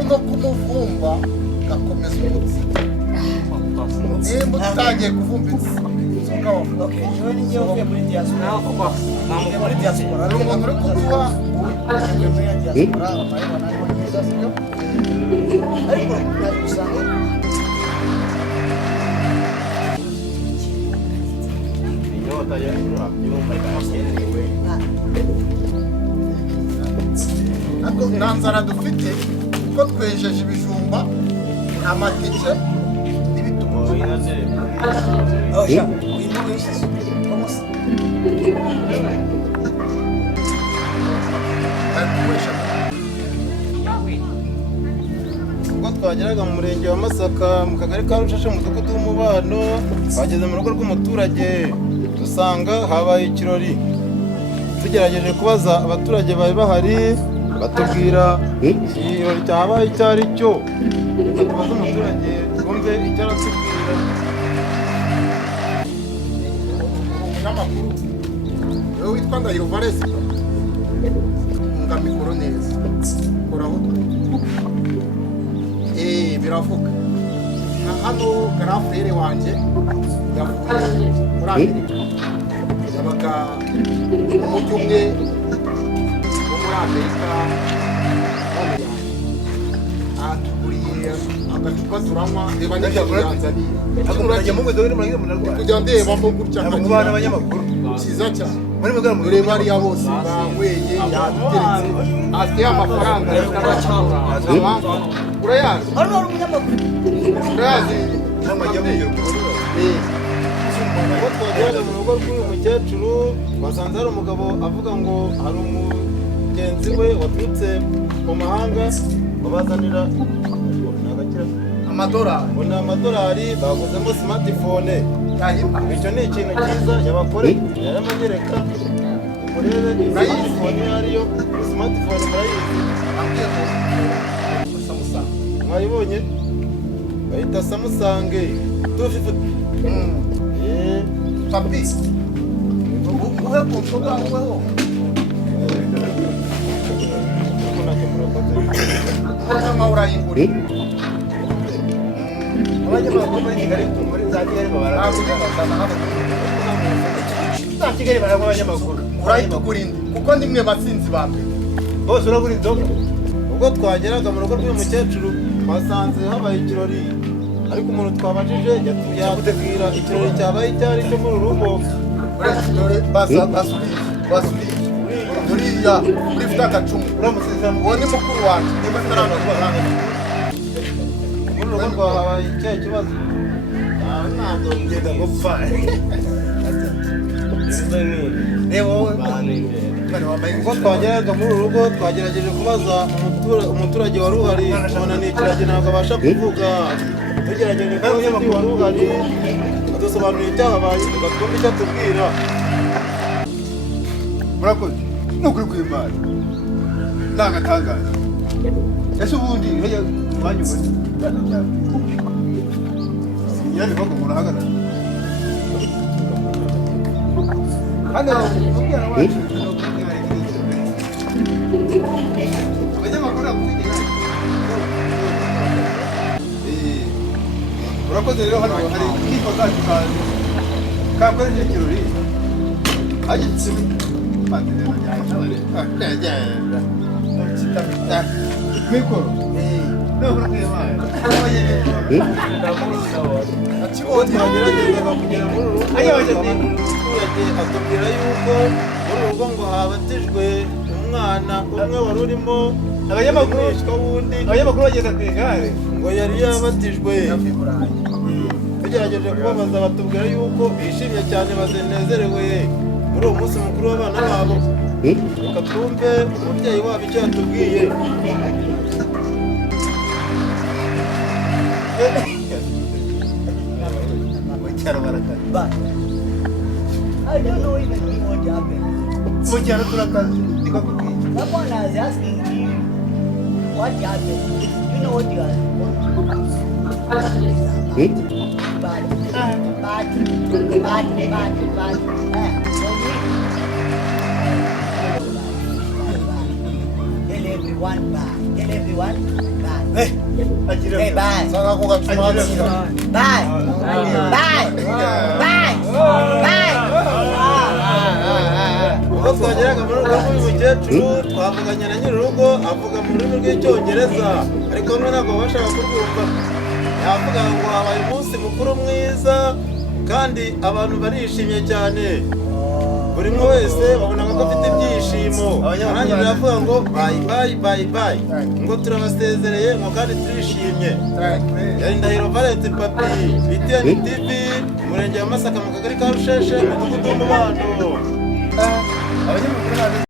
Uno kumuvumba gakomeza umutsi nimba utangiye kuvumba inzoga wavuga jewe ninjye uvuye muri diaspora muri diaspora hari umuntu uri kuguha muri diaspora amayibona ariho neza sibyo ariko usanga inyota yanyura yumva ikamuserewe ariko nta nzara dufite kuko twejeje ibijumba amateke n'ibitunguru ubwo twageraga mu murenge wa Masaka mu kagari ka Rushashe mu mudugudu w'umubano twageze mu rugo rw'umuturage dusanga habaye ikirori tugerageje kubaza abaturage bari bahari batubwira ikirori cyahabaye icyo ari cyo reka tubaze umuturage twumve icyo aratubwira. umunyamakuru wowe witwa Ndahiro Valesi nga mikoro neza koraho biravuga nka hano garafere wanjye yavuye muri Amerika yabaga umujyi umwe wo muri Amerika atuguriye agacupa turanywa reba n'ibyanzaniye kujya ndebamo gutya abana abanyamakuru cyiza cyane dore bariya bose banyweye yaduteretse afite amafaranga urayazi hano hari umunyamakuru urayazi ubwo twageraga mu rugo rw'uyu mukecuru basanze hari umugabo avuga ngo hari umugenzi we waturutse mu mahanga babazanira amadolari ngo ni amadolari baguzemo smartphone. Icyo ni ikintu cyiza yabakoreye yaramanyereka murebe smartphone iyo ariyo smartphone murayizi mwayibonye bahita Samusange 250 papi uhe ku nzoga uweho kama urayigura abanyamakuru muri Kigali muri za Kigali barabona abanyamakuru urayitugura indi kuko nimwe basinzi ba mbere bose urabura inzoga. Ubwo twageraga mu rugo rw'uyu mukecuru twasanze habaye ikirori ariko umuntu twabajije yatubwira ikirori cyabaye icyo ari cyo muri uru rugo. dore basuriye uriya ufite agacumu uwo ni mukuru wanjye niba ataramafaranga muri uru rugo rwahabaye icyaha kibazo ntabwo ngenda gupfa ubwo twageraga muri uru rugo twagerageje kubaza umuturage wari uhari tubona ni ikiragi ntabwo abasha kuvuga tugerageje kubaza undi wari uhari adusobanurira icyahabaye tugatwumva icyo atubwira. murakoze ni ukuri kw'Imana ntagatangaje ese ubundi hejya umwanya ubona yani koko murahagarara hano umubwira wacu abanyamakuru bakuvugira urakoze rero hano hari kitwa kacu kakoresheje ikirori agitse materera cyane mikoro no kurwema twagerageza kugera muri uru rugo umuturage atubwira yuko muri uru rugo ngo habatijwe umwana umwe wari urimo abanyamakuru bagenda ku igare ngo yari yabatijwe. Tugerageje kubabaza batubwira yuko bishimye cyane banezerewe muri uwo munsi mukuru w'abana babo. Reka twumve umubyeyi wabo icyo yatubwiye. But I don't know even what happened. mucyaro turakazi Someone was asking me what happened. You know what you are. Tell everyone bye. Tell everyone bye. Hey, bye. Sanga ko gatsumasi. Bye. Bye. Bye. Bye. Ubwo twageraga muri urugo rw'uyu mukecuru twavuganye na nyir'urugo avuga mu rurimi rw'icyongereza ariko bamwe ntabwo bashaka kurwumva. Yavuga ngo habaye umunsi mukuru mwiza kandi abantu barishimye cyane. Buri umwe wese wabonaga ko afite ibyishimo. Arangije aravuga ngo bayi bayi bayi bayi ngo turabasezereye ngo kandi turishimye. Yari Ndahiro Valens Papi, BTN TV, Umurenge wa Masaka mu Kagari ka Rusheshe, Umudugudu w'Umubano. abanyamakuru